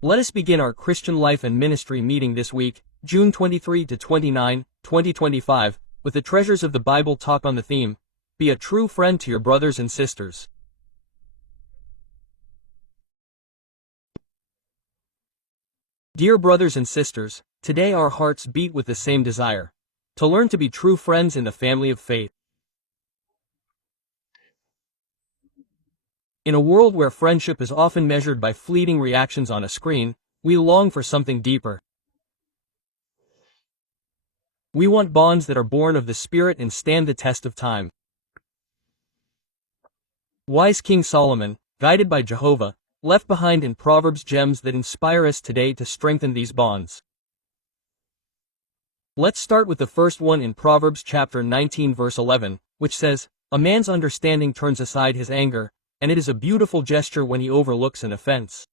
Let us begin our Christian Life and Ministry meeting this week, June 23 to 29, 2025, with the Treasures of the Bible talk on the theme, Be a True Friend to Your Brothers and Sisters. Dear brothers and sisters, today our hearts beat with the same desire, to learn to be true friends in the family of faith. In a world where friendship is often measured by fleeting reactions on a screen, we long for something deeper. We want bonds that are born of the Spirit and stand the test of time. Wise King Solomon, guided by Jehovah, left behind in Proverbs gems that inspire us today to strengthen these bonds. Let's start with the first one in Proverbs chapter 19 verse 11, which says, A man's understanding turns aside his anger, and it is a beautiful gesture when he overlooks an offense.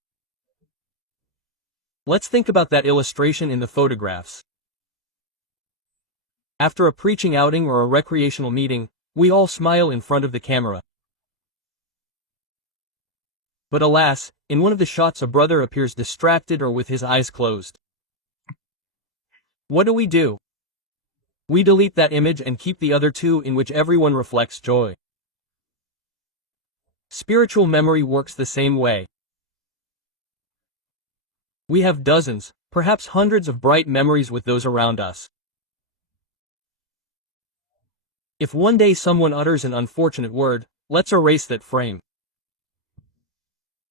Let's think about that illustration in the photographs. After a preaching outing or a recreational meeting, we all smile in front of the camera. But alas, in one of the shots a brother appears distracted or with his eyes closed. What do? We delete that image and keep the other two in which everyone reflects joy. Spiritual memory works the same way. We have dozens, perhaps hundreds of bright memories with those around us. If one day someone utters an unfortunate word, let's erase that frame.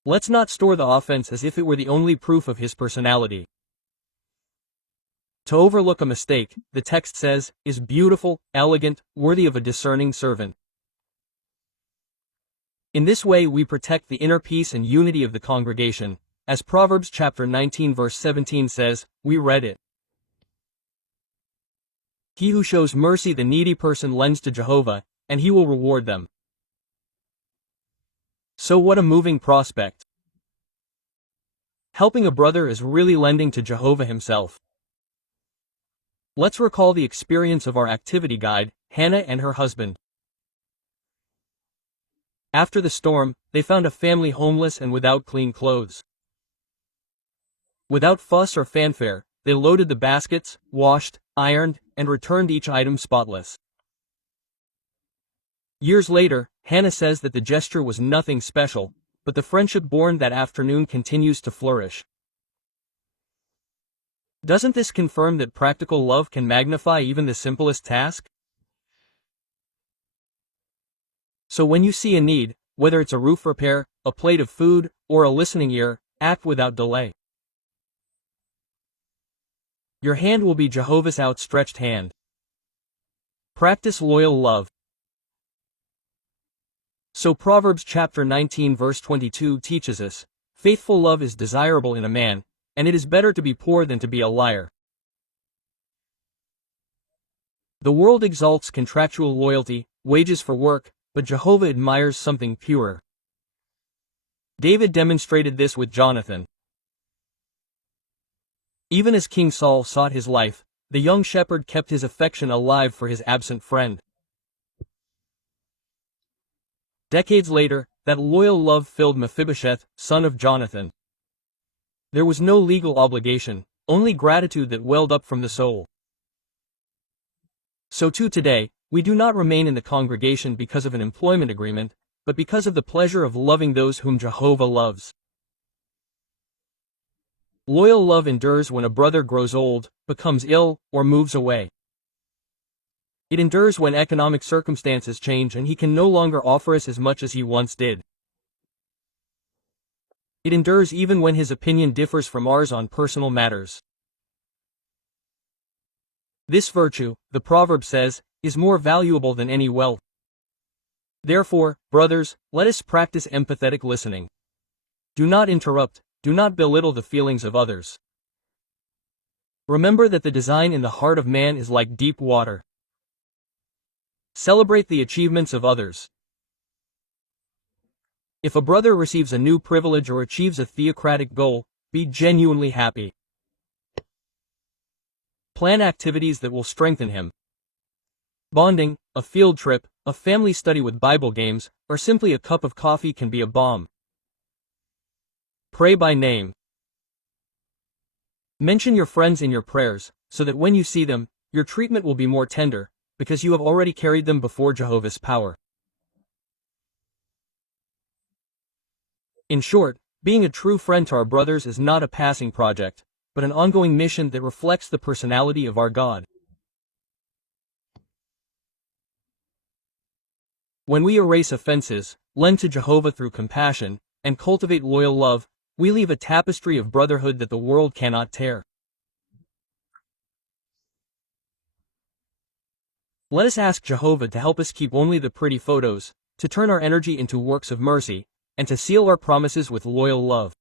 Let's not store the offense as if it were the only proof of his personality. To overlook a mistake, the text says, is beautiful, elegant, worthy of a discerning servant. In this way we protect the inner peace and unity of the congregation, as Proverbs chapter 19 verse 17 says, we read it. He who shows mercy the needy person lends to Jehovah, and he will reward them. So what a moving prospect. Helping a brother is really lending to Jehovah himself. Let's recall the experience of our activity guide, Hannah and her husband. After the storm, they found a family homeless and without clean clothes. Without fuss or fanfare, they loaded the baskets, washed, ironed, and returned each item spotless. Years later, Hannah says that the gesture was nothing special, but the friendship born that afternoon continues to flourish. Doesn't this confirm that practical love can magnify even the simplest task? So when you see a need, whether it's a roof repair, a plate of food, or a listening ear, act without delay. Your hand will be Jehovah's outstretched hand. Practice loyal love. So Proverbs chapter 19 verse 22 teaches us, faithful love is desirable in a man, and it is better to be poor than to be a liar. The world exalts contractual loyalty, wages for work, but Jehovah admires something purer. David demonstrated this with Jonathan. Even as King Saul sought his life, the young shepherd kept his affection alive for his absent friend. Decades later, that loyal love filled Mephibosheth, son of Jonathan. There was no legal obligation, only gratitude that welled up from the soul. So too today, we do not remain in the congregation because of an employment agreement, but because of the pleasure of loving those whom Jehovah loves. Loyal love endures when a brother grows old, becomes ill, or moves away. It endures when economic circumstances change and he can no longer offer us as much as he once did. It endures even when his opinion differs from ours on personal matters. This virtue, the proverb says, is more valuable than any wealth. Therefore, brothers, let us practice empathetic listening. Do not interrupt, do not belittle the feelings of others. Remember that the design in the heart of man is like deep water. Celebrate the achievements of others. If a brother receives a new privilege or achieves a theocratic goal, be genuinely happy. Plan activities that will strengthen him. Bonding, a field trip, a family study with Bible games, or simply a cup of coffee can be a balm. Pray by name. Mention your friends in your prayers, so that when you see them, your treatment will be more tender, because you have already carried them before Jehovah's power. In short, being a true friend to our brothers is not a passing project, but an ongoing mission that reflects the personality of our God. When we erase offenses, lend to Jehovah through compassion, and cultivate loyal love, we leave a tapestry of brotherhood that the world cannot tear. Let us ask Jehovah to help us keep only the pretty photos, to turn our energy into works of mercy, and to seal our promises with loyal love.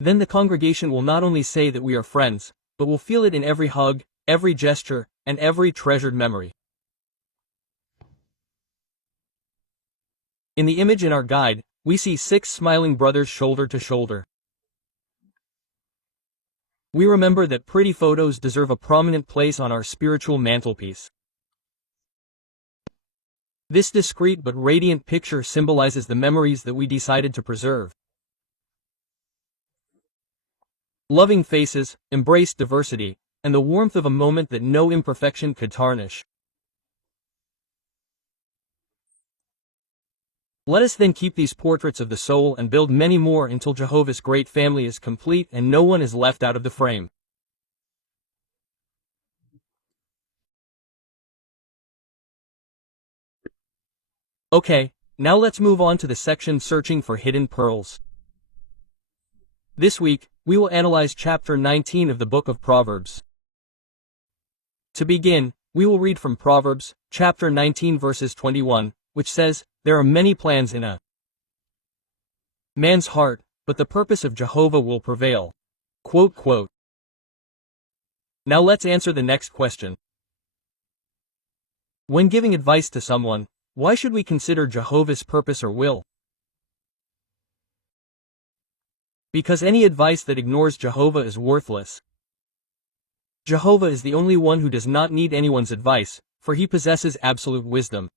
Then the congregation will not only say that we are friends, but will feel it in every hug, every gesture, and every treasured memory. In the image in our guide, we see 6 smiling brothers shoulder to shoulder. We remember that pretty photos deserve a prominent place on our spiritual mantelpiece. This discreet but radiant picture symbolizes the memories that we decided to preserve. Loving faces, embraced diversity, and the warmth of a moment that no imperfection could tarnish. Let us then keep these portraits of the soul and build many more until Jehovah's great family is complete and no one is left out of the frame. Okay, now let's move on to the section searching for hidden pearls. This week, we will analyze chapter 19 of the book of Proverbs. To begin, we will read from Proverbs, chapter 19 verses 21, which says, "There are many plans in a man's heart, but the purpose of Jehovah will prevail." Quote. Now let's answer the next question. When giving advice to someone, why should we consider Jehovah's purpose or will? Because any advice that ignores Jehovah is worthless. Jehovah is the only one who does not need anyone's advice, for he possesses absolute wisdom.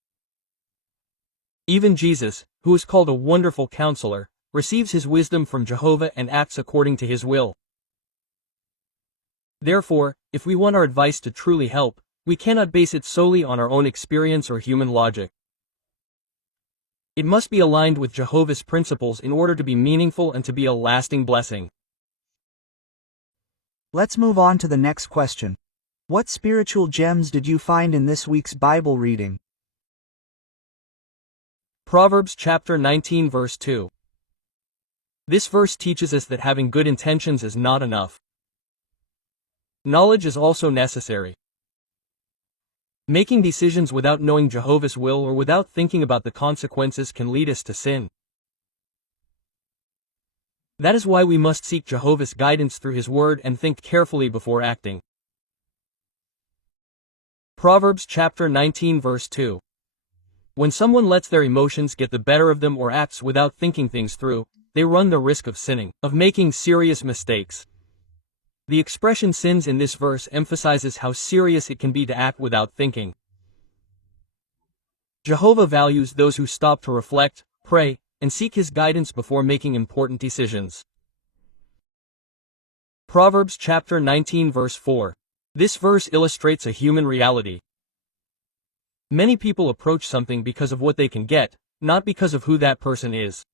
Even Jesus, who is called a wonderful counselor, receives his wisdom from Jehovah and acts according to his will. Therefore, if we want our advice to truly help, we cannot base it solely on our own experience or human logic. It must be aligned with Jehovah's principles in order to be meaningful and to be a lasting blessing. Let's move on to the next question. What spiritual gems did you find in this week's Bible reading? Proverbs chapter 19 verse 2. This verse teaches us that having good intentions is not enough. Knowledge is also necessary. Making decisions without knowing Jehovah's will or without thinking about the consequences can lead us to sin. That is why we must seek Jehovah's guidance through his word and think carefully before acting. Proverbs chapter 19 verse 2. When someone lets their emotions get the better of them or acts without thinking things through, they run the risk of sinning, of making serious mistakes. The expression sins in this verse emphasizes how serious it can be to act without thinking. Jehovah values those who stop to reflect, pray, and seek his guidance before making important decisions. Proverbs chapter 19 verse 4. This verse illustrates a human reality. Many people approach something because of what they can get, not because of who that person is.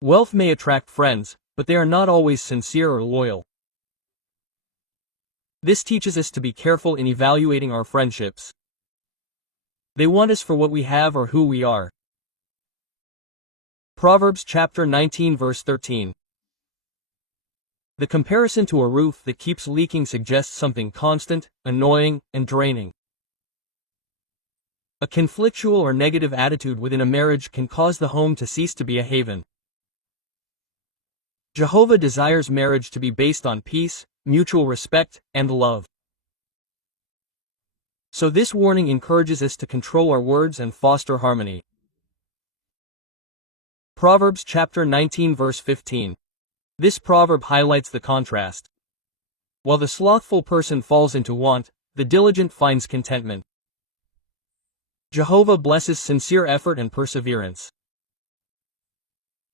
Wealth may attract friends, but they are not always sincere or loyal. This teaches us to be careful in evaluating our friendships. They want us for what we have or who we are. Proverbs chapter 19 verse 13. The comparison to a roof that keeps leaking suggests something constant, annoying, and draining. A conflictual or negative attitude within a marriage can cause the home to cease to be a haven. Jehovah desires marriage to be based on peace, mutual respect, and love. So this warning encourages us to control our words and foster harmony. Proverbs chapter 19 verse 15. This proverb highlights the contrast. While the slothful person falls into want, the diligent finds contentment. Jehovah blesses sincere effort and perseverance.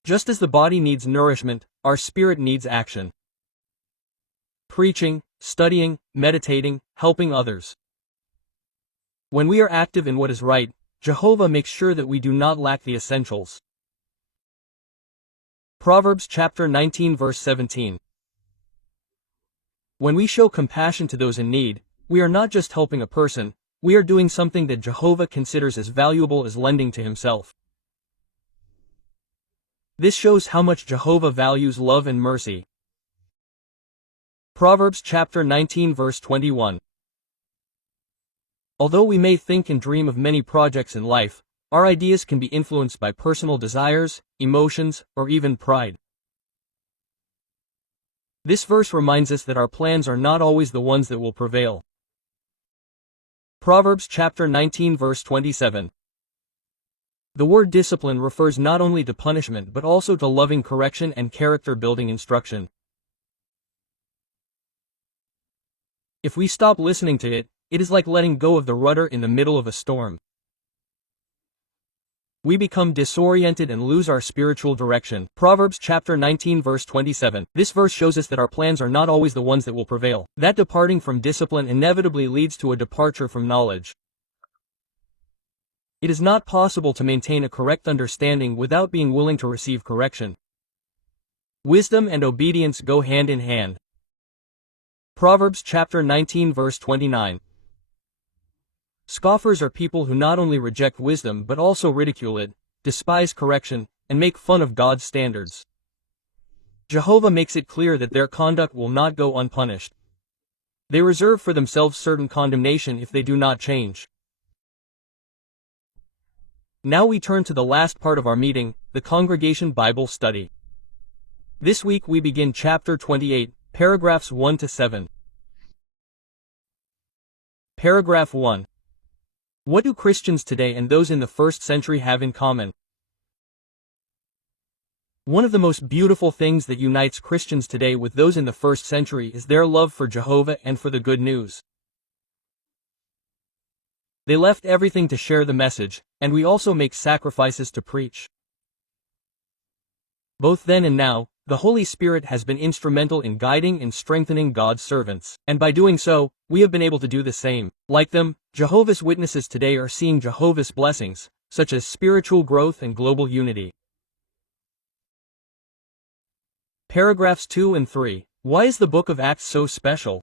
Just as the body needs nourishment, our spirit needs action. Preaching, studying, meditating, helping others. When we are active in what is right, Jehovah makes sure that we do not lack the essentials. Proverbs chapter 19 verse 17. When we show compassion to those in need, we are not just helping a person, we are doing something that Jehovah considers as valuable as lending to himself. This shows how much Jehovah values love and mercy. Proverbs chapter 19 verse 21. Although we may think and dream of many projects in life, our ideas can be influenced by personal desires, emotions, or even pride. This verse reminds us that our plans are not always the ones that will prevail. Proverbs chapter 19 verse 27. The word discipline refers not only to punishment but also to loving correction and character-building instruction. If we stop listening to it, it is like letting go of the rudder in the middle of a storm. We become disoriented and lose our spiritual direction. Proverbs chapter 19 verse 27. This verse shows us that our plans are not always the ones that will prevail. That departing from discipline inevitably leads to a departure from knowledge. It is not possible to maintain a correct understanding without being willing to receive correction. Wisdom and obedience go hand in hand. Proverbs chapter 19 verse 29. Scoffers are people who not only reject wisdom but also ridicule it, despise correction, and make fun of God's standards. Jehovah makes it clear that their conduct will not go unpunished. They reserve for themselves certain condemnation if they do not change. Now we turn to the last part of our meeting, the Congregation Bible Study. This week we begin chapter 28, paragraphs 1 to 7. Paragraph 1. What do Christians today and those in the first century have in common? One of the most beautiful things that unites Christians today with those in the first century is their love for Jehovah and for the good news. They left everything to share the message, and we also make sacrifices to preach. Both then and now, the Holy Spirit has been instrumental in guiding and strengthening God's servants, and by doing so, we have been able to do the same. Like them, Jehovah's Witnesses today are seeing Jehovah's blessings, such as spiritual growth and global unity. Paragraphs 2 and 3. Why is the book of Acts so special?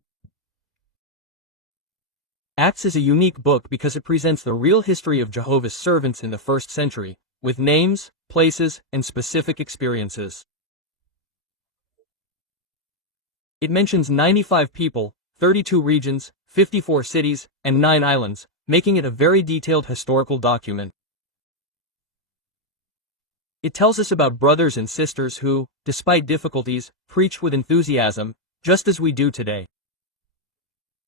Acts is a unique book because it presents the real history of Jehovah's servants in the first century, with names, places, and specific experiences. It mentions 95 people, 32 regions, 54 cities, and 9 islands, making it a very detailed historical document. It tells us about brothers and sisters who, despite difficulties, preached with enthusiasm, just as we do today.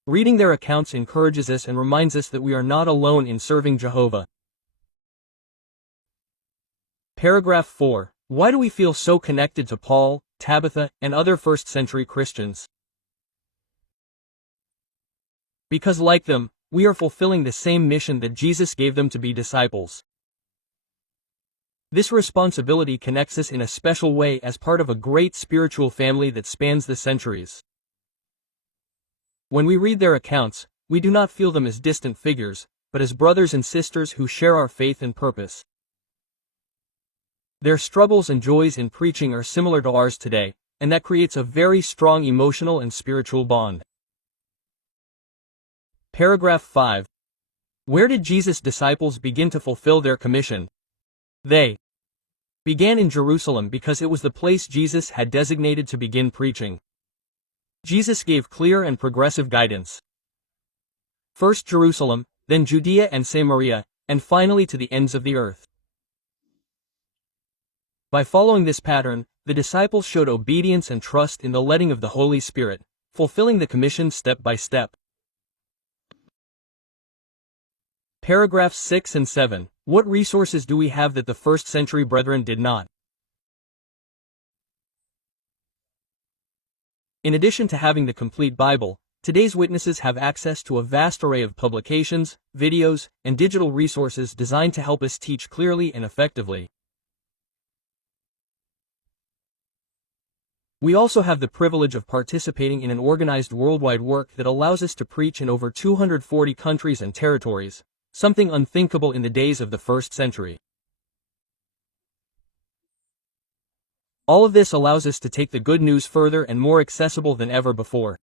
Reading their accounts encourages us and reminds us that we are not alone in serving Jehovah. Paragraph 4. Why do we feel so connected to Paul, Tabitha, and other first-century Christians? Because like them, we are fulfilling the same mission that Jesus gave them to be disciples. This responsibility connects us in a special way as part of a great spiritual family that spans the centuries. When we read their accounts, we do not feel them as distant figures, but as brothers and sisters who share our faith and purpose. Their struggles and joys in preaching are similar to ours today, and that creates a very strong emotional and spiritual bond. Paragraph 5. Where did Jesus' disciples begin to fulfill their commission? They began in Jerusalem because it was the place Jesus had designated to begin preaching. Jesus gave clear and progressive guidance. First Jerusalem, then Judea and Samaria, and finally to the ends of the earth. By following this pattern, the disciples showed obedience and trust in the leading of the Holy Spirit, fulfilling the commission step by step. Paragraphs 6 and 7. What resources do we have that the first-century brethren did not? In addition to having the complete Bible, today's witnesses have access to a vast array of publications, videos, and digital resources designed to help us teach clearly and effectively. We also have the privilege of participating in an organized worldwide work that allows us to preach in over 240 countries and territories, something unthinkable in the days of the first century. All of this allows us to take the good news further and more accessible than ever before.